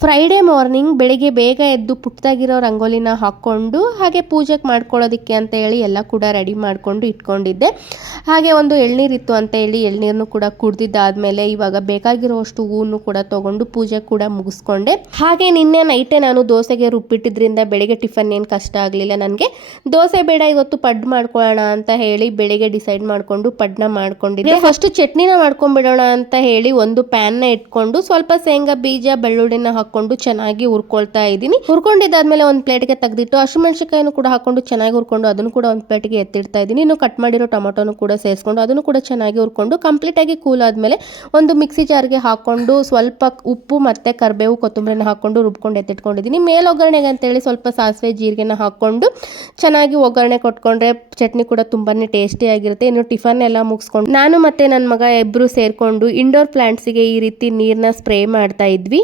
Friday morning ಬೆಳಿಗ್ಗೆ ಬೇಗ ಎದ್ದು ಪುಟ್ಟದಾಗಿರೋ ರಂಗೋಲಿನ ಹಾಕ್ಕೊಂಡು ಹಾಗೆ ಪೂಜೆಗೆ ಮಾಡ್ಕೊಳ್ಳೋದಕ್ಕೆ ಅಂತ ಹೇಳಿ ಎಲ್ಲ ಕೂಡ ರೆಡಿ ಮಾಡಿಕೊಂಡು ಇಟ್ಕೊಂಡಿದ್ದೆ. ಹಾಗೆ ಒಂದು ಎಳ್ನೀರಿತ್ತು ಅಂತ ಹೇಳಿ ಎಳ್ನೀರನ್ನು ಕೂಡ ಕುಡ್ದಿದ್ದಾದಮೇಲೆ ಇವಾಗ ಬೇಕಾಗಿರೋಷ್ಟು ಹೂವನ್ನು ಕೂಡ ತೊಗೊಂಡು ಪೂಜೆ ಕೂಡ ಮುಗಿಸ್ಕೊಂಡೆ. ಹಾಗೆ ನಿನ್ನೆ ನೈಟೇ ನಾನು ದೋಸೆಗೆ ರುಬ್ಬಿಟ್ಟಿದ್ರಿಂದ ಬೆಳಿಗ್ಗೆ ಟಿಫನ್ ಏನು ಕಷ್ಟ ಆಗಲಿಲ್ಲ ನನಗೆ. ದೋಸೆ ಬೇಡ ಇವತ್ತು ಪಡ್ಡು ಮಾಡ್ಕೊಳ್ಳೋಣ ಅಂತ ಹೇಳಿ ಬೆಳಿಗ್ಗೆ ಡಿಸೈಡ್ ಮಾಡಿಕೊಂಡು ಪಡ್ಡನ್ನ ಮಾಡ್ಕೊಂಡಿದ್ದೆ. ಫಸ್ಟ್ ಚಟ್ನಿನ ಮಾಡ್ಕೊಂಡ್ಬಿಡೋಣ ಅಂತ ಹೇಳಿ ಒಂದು ಪ್ಯಾನ್ನ ಇಟ್ಕೊಂಡು ಸ್ವಲ್ಪ ಶೇಂಗಾ ಬೀಜ ಬೆಳ್ಳುಳ್ಳಿನ ಹಾಕೊಂಡು ಚೆನ್ನಾಗಿ ಹುರ್ಕೊಳ್ತಾ ಇದ್ದೀನಿ. ಹುರ್ಕೊಂಡಿದ್ದಾದ್ಮೇಲೆ ಒಂದು ಪ್ಲೇಟ್ಗೆ ತೆಗೆದಿಟ್ಟು ಹಸಿಮೆಣಸಿನಕಾಯಿನೂ ಕೂಡ ಹಾಕೊಂಡು ಚೆನ್ನಾಗಿ ಹುರ್ಕೊಂಡು ಅದನ್ನು ಕೂಡ ಒಂದು ಪ್ಲೇಟ್ಗೆ ಎತ್ತಿಡ್ತಾ ಇದ್ದೀನಿ. ಇನ್ನು ಕಟ್ ಮಾಡಿರೋ ಟೊಮೊಟೊನು ಕೂಡ ಸೇರಿಸ್ಕೊಂಡು ಅದನ್ನು ಕೂಡ ಚೆನ್ನಾಗಿ ಹುರ್ಕೊಂಡು ಕಂಪ್ಲೀಟ್ ಆಗಿ ಕೂಲ್ ಆದ್ಮೇಲೆ ಒಂದು ಮಿಕ್ಸಿ ಜಾರ್ಗೆ ಹಾಕೊಂಡು ಸ್ವಲ್ಪ ಉಪ್ಪು ಮತ್ತೆ ಕರಿಬೇವು ಕೊತ್ತಂಬರಿನ ಹಾಕೊಂಡು ರುಬ್ಕೊಂಡು ಎತ್ತಿಟ್ಕೊಂಡಿದ್ದೀನಿ. ಮೇಲೊಗ್ಗರಣೆಗೆ ಅಂತೇಳಿ ಸ್ವಲ್ಪ ಸಾಸಿವೆ ಜೀರಿಗೆನ ಹಾಕೊಂಡು ಚೆನ್ನಾಗಿ ಒಗ್ಗರಣೆ ಕೊಟ್ಕೊಂಡ್ರೆ ಚಟ್ನಿ ಕೂಡ ತುಂಬಾನೇ ಟೇಸ್ಟಿ ಆಗಿರುತ್ತೆ. ಇನ್ನು ಟಿಫನ್ ಎಲ್ಲ ಮುಗಿಸ್ಕೊಂಡು ನಾನು ಮತ್ತೆ ನನ್ನ ಮಗ ಇಬ್ರು ಸೇರ್ಕೊಂಡು ಇಂಡೋರ್ ಪ್ಲಾಂಟ್ಸಿಗೆ ಈ ರೀತಿ ನೀರನ್ನ ಸ್ಪ್ರೇ ಮಾಡ್ತಾ ಇದ್ವಿ.